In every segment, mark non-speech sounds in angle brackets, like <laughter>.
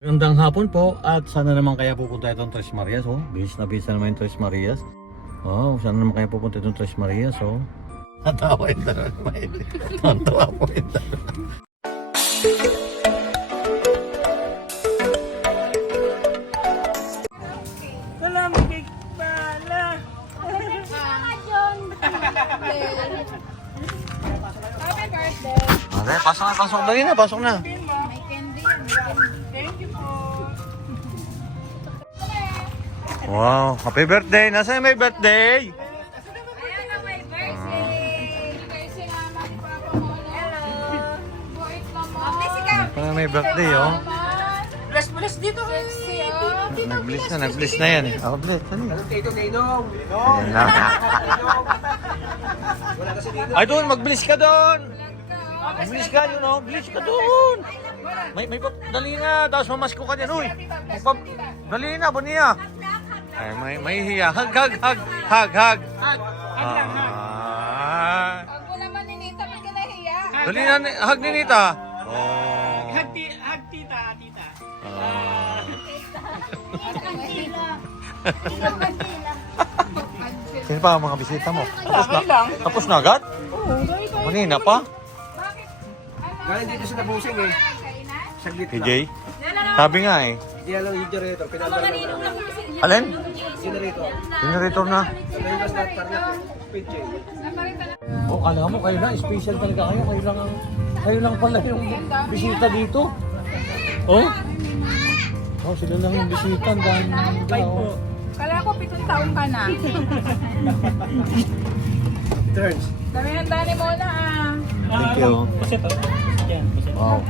Magandang hapon po at sana naman kaya pupunta itong Tres Marias oh. Bis na bis na naman yung Tres Marias. Oh, sana naman kaya pupunta itong Tres Marias oh. Natawa yung dalawa naman. Natawa po yung dalawa. Salamat kay birthday. Okay, pasok na, pasok. Dali na, pasok na. Wow, happy birthday. Nasaan yung may birthday? Ayan na may birthday. Birthday mama ni Papa mo. Hello. Buhay ka mo. Parang may birthday oh. Bless, bless dito. Bless Nag-bliss na, nag-bliss na yan eh. Oh, bless. Dali. Ito kay Nong. Ayan na. Ay, doon, mag-bliss ka doon. Mag-bliss ka doon, oh. Bliss ka doon. May, may, dali na, tapos mamasko ka dyan, uy. Dali na, buniya. Ay, may, may hiya. Hag, hag, hag, hag, hag. Ah. Pag mo naman ni Nita, pag kinahiya. Dali na, ni- hag ni Nita. Oh. Hag, ti, hag tita, tita. Ah. Sino pa ang mga bisita mo? Tapos na, tapos na agad? Kanina pa? Bakit? Ano? Galing dito sa Tabusing eh. Saglit lang. Jay? Sabi nga eh. Hindi lang yung generator. Pinadala lang. Alin? Generator. Generator na. Na. Oh, kala mo kayo lang, special talaga kayo. Kayo lang ang, kayo lang pala yung bisita dito. Oh? Oh, sila lang yung bisita. Ang dami. Oh. Kala ko pitong taong ka na. <laughs> Turns. Dami ng dani mo na ah. Thank you. Wow.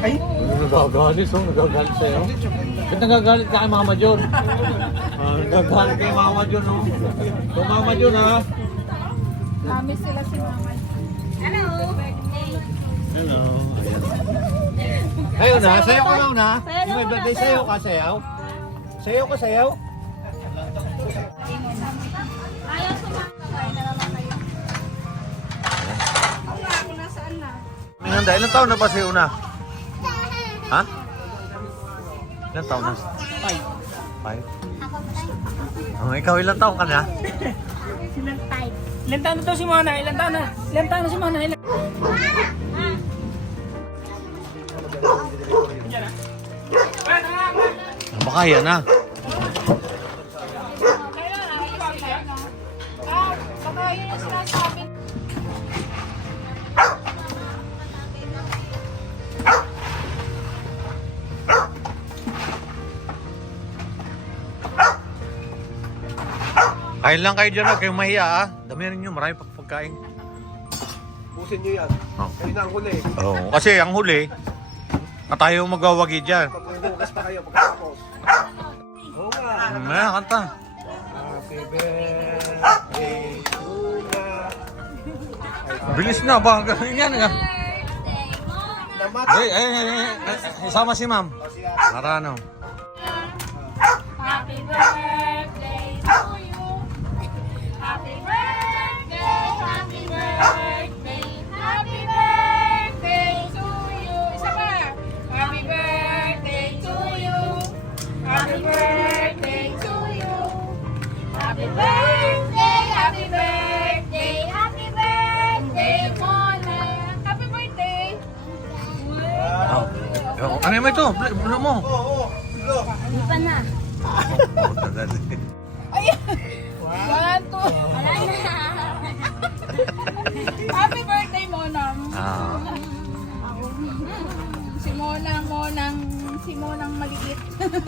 Ay! Nagagalit, oh. Nagagalit sa'yo. Ba't nagagalit ka kay Mama John? Ah, nagagalit kay Mama John, oh. So, Mama John, ha? Dami sila si mama. Hello. Hello. Kayo na, sayaw ka na na. Yung may birthday, sayaw ka, sayaw. Sayaw ka, sayaw. Ayaw sumakay na naman kayo. Na? Minanda, ilang taon na ba si Una? Ha? Ilang taon na? Five. Five? Oh, ikaw ilang taon ka na? Ilan taon na to si Mona? Ilan taon na? Ilan taon na si Mona? Ilan? Baka yan na. Kain lang kayo dyan, huwag kayong mahiya ha. Dami rin nyo, marami pag pagkain. Busin nyo yan. Oh. Kanina ang huli. Oo, kasi ang huli, na tayo magwawagi dyan. Pagbubukas pa kayo pagkatapos. Oo nga. Mamaya, kanta. Happy birthday to na. Bilis na ba? Ganyan yan. nga. Namat. Ay, ay, ay, ay, ay, isama si ma'am. Para ano. Happy Oh, ano yung ito? Bulo mo. Di pa na. One, two. Wala na. Happy birthday, Monang. Ah. Si Monang, Monang, si Monang maliit.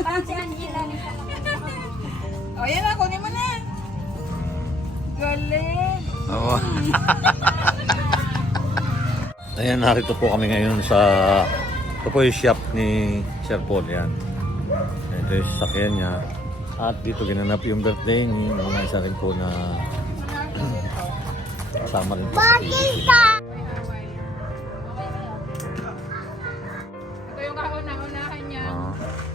Parang si Angela. o, yan na, kunin mo na. Galing. Oo. <laughs> Ayan, narito po kami ngayon sa ito po yung shop ni Sir Paul yan. Ito yung sasakyan niya. At dito ginanap yung birthday ni mga isa rin po na <clears throat> kasama rin po sa. Ito yung kauna-unahan niya. Ah.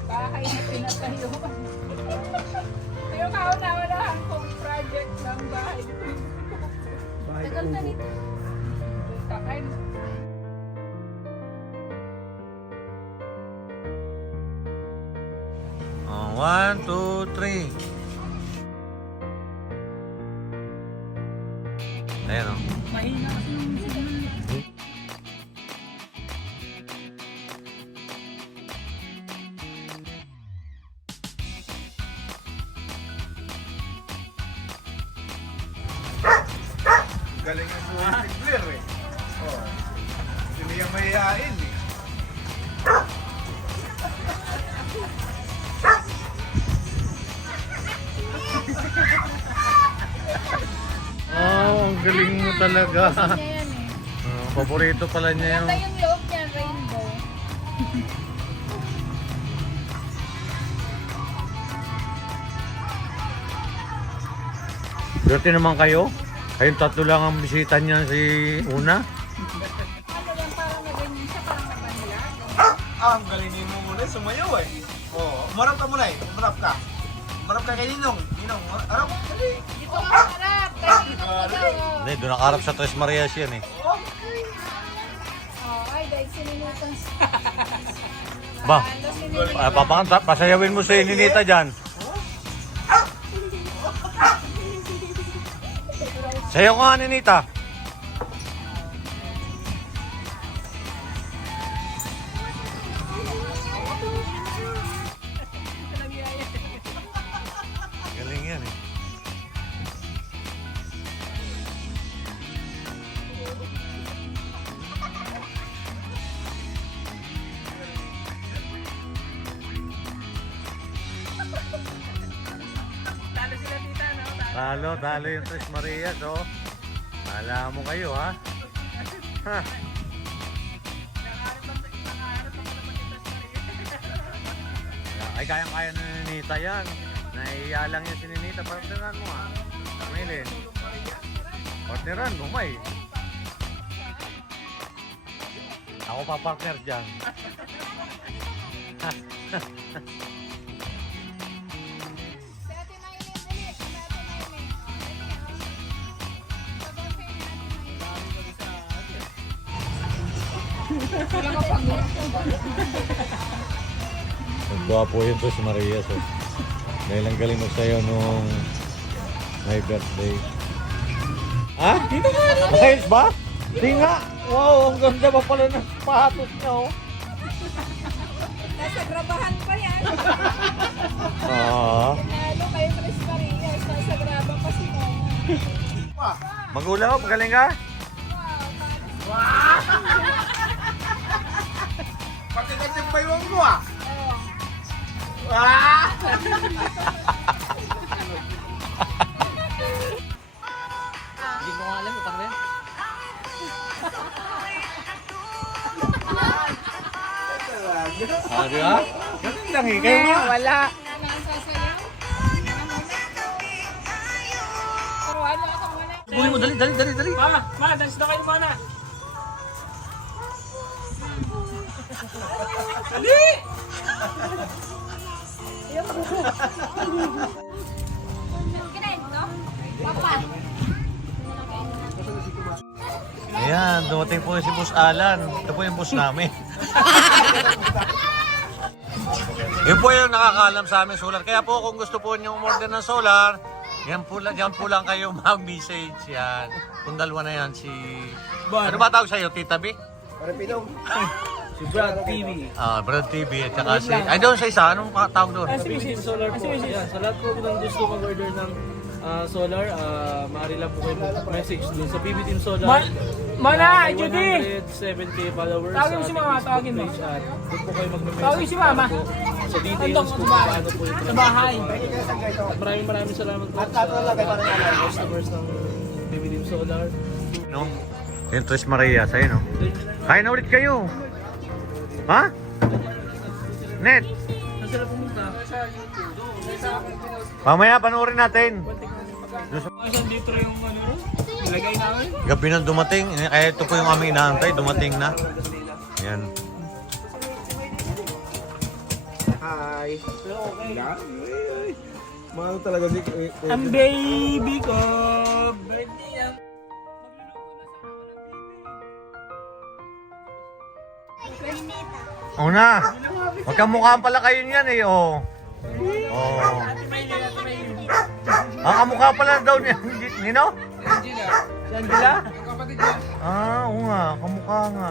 Bahay na pinatayo. Ito yung kauna-unahan kong project ng bahay. Bahay Tagal na nito. One, two, three. Ayan o. Mahina kasi yung. Galing yung sulit si Blair eh. Oh. Hindi yung mayayain eh. Ang galing mo talaga. Oh, <laughs> paborito pala niya yung... Ganda yung loob niya, rainbow. Dirty naman kayo. Kayong tatlo lang ang bisita niya si Una. Ano yan, parang na ganyan siya, parang nabanla. Ah, ang galing mo muna sumayaw eh. Oh, umarap ka muna eh. Umarap ka. Umarap ka kay Ninong. Ninong, umarap. Dali. Dito ang harap, Hindi, doon nakarap sa Tres Marias yan eh. Oh, ay, dahil siya. Ba, sininutan. ah, papakanta, pasayawin mo si Ninita dyan. Sayaw ka nga, Ninita. Talo, talo yung Tres Marias, oh. Kala mo kayo, ha? Ha? Ay, kayang-kaya na ni Ninita yan. Naiiya lang yan si Ninita. Partneran mo, ha? Maylin. Partneran mo, may. Ako pa partner dyan. <laughs> Nagwapo yun to si Maria. So. Dahil ang galing mo sa'yo nung my birthday. Ha? Dito nga! Masayos ba? Di nga! Wow, ang ganda pa pala ng sapatos niya, oh. Nasa grabahan pa yan. Ah. Lalo kayo Chris Maria. Nasa graba pa si Mama. Magulaw, magaling ka? Pati ka yung baywang mo ah. Oh. Ah! Hindi ko nga alam, paano ba yan? Ah, di ba? Galing lang eh. Kayo nga. Ano ako wala. Buhin mo, dali, dali, dali, dali. Mama, ma, dance na kayo muna. Kinain to? Papa. Ayan, dumating po si Boss Alan. Ito po yung boss namin. <laughs> Yun po yung nakakaalam sa amin solar. Kaya po kung gusto po niyo umorder ng solar, yan po, lang- yan po lang kayo <laughs> mag-message yan. Kung dalawa na yan si... Ano ba tawag sa'yo? Tita B? Parapilong. <laughs> Si Brad TV. Ah, Brad TV at saka si... Ay, doon sa isa. Anong tawag doon? PBT Solar po. Yan, sa lahat po ng gusto mag-order ng ah, solar, ah, maaari lang po kayo mag-message doon sa PB Team Solar. Ma- Mana, Ah, Judy! 107k followers. Tawagin mo si Mama, tawagin mo. page at Doon po kayo mag-message. Tawagin si Mama. Sa details kung sa bahay. paano po yung Sa bahay. At maraming maraming salamat po sa mga customers ng PB Team Solar. No? Yung Tres Maria, sa'yo, no? Kain na ulit kayo. Ha? Net, mamaya panoorin natin. Litro yung ano, no? Ilagay namin. Gabi na dumating. Kaya ito po yung aming inaantay. Dumating na. Yan. Hi. Lang. Mahal talaga si... Ang baby ko. Birthday yan. Una. Magkamukha pala kayo niyan eh, oh. Oh. Ang kamukha pala daw ni <laughs> Nino? Si Angela? Ah, oo nga, kamukha nga.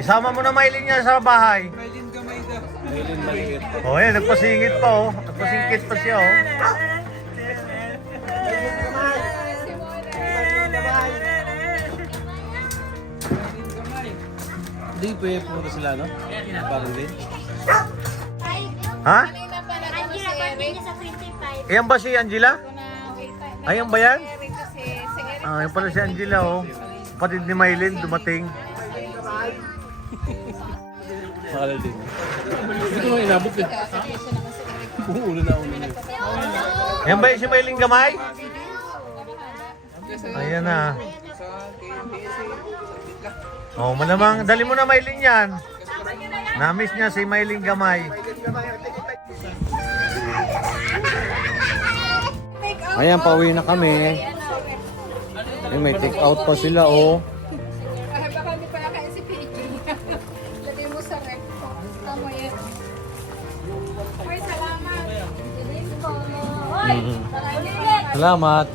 Isama mo na Maylin niya sa bahay. Maylin maliit. Oh, yan, nagpasingit pa oh. Nagpasingkit pa siya oh. Hindi pwede pumunta sila, no? Parang din. Ha? Angela, Eric. niya sa 25. Ayan ba si Angela? Ayan ba yan? Ah, yan pala si Angela oh. Kapatid ni Maylin dumating. Mahal din. Hindi ko naman inabot eh. Uulo na ulo niya. Ayan ba yung si Maylin Gamay? Ayan na. Oh, malamang dali mo na Maylin yan. Na-miss niya si Maylin Gamay. Ayan, pauwi na kami. Ay, may take out pa sila, oh. Baka hindi pala kain si PJ. Lagay mo sa ref ko. Tama yan. Uy, salamat. Salamat.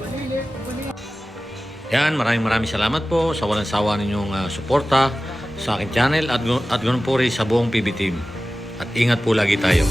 Yan, maraming maraming salamat po sa walang sawa ninyong ah, suporta sa aking channel at, at ganoon po rin sa buong PB team. At ingat po lagi tayo.